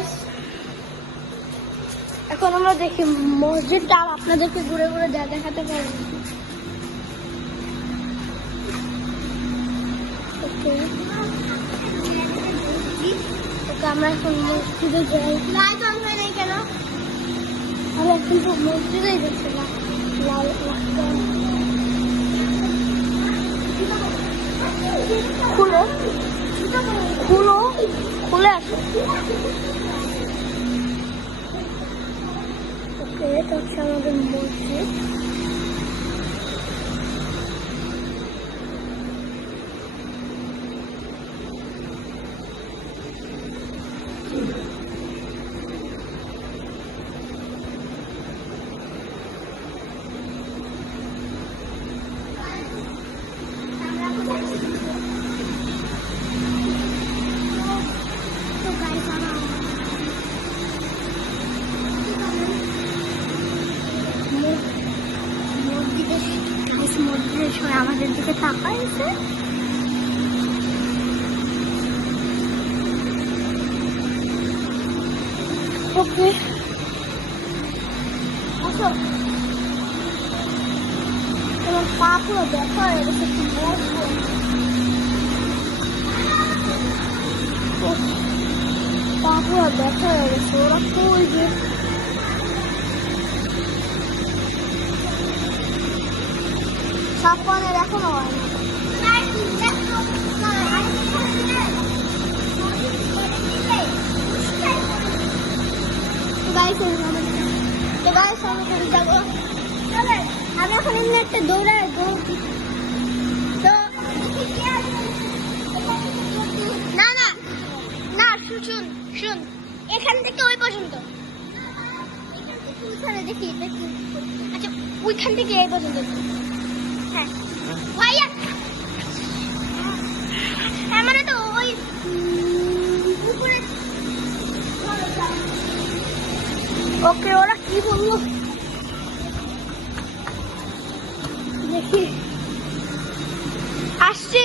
Guys, এখন আমরা দেখি মসজিদটা, আর আপনাদেরকে ঘুরে ঘুরে দেখাতে পারবো। ওকে, আমরা এখন মসজিদে যাই। লাইট অন হয় নাই কেন? আমরা এখন তো মসজিদেই দেখছিলাম। খুলো খুলো, খুলে আসো। ওকে, এটা হচ্ছে আমাদের মসজিদ। মসজিদের সবাই আমাদের দিকে তাকাইছে। ওকে, আসো। তোমার পা পুরো ব্যথা হয়ে গেছে, একটু বসবো। পা পুরো ব্যথা হয়ে গেছে। ওরা কই যে সাপনের এখনো হয় না। আমি এখন এমনি একটা দৌড়ায় তো না না না, শুন শুন, এখান থেকে ওই পর্যন্ত দেখি। আচ্ছা, ওইখান থেকে এই পর্যন্ত। হ্যাঁ ভাইয়া, মানে তো ওই উপরে। ওকে, ওরা কি বললো দেখি। আসছি।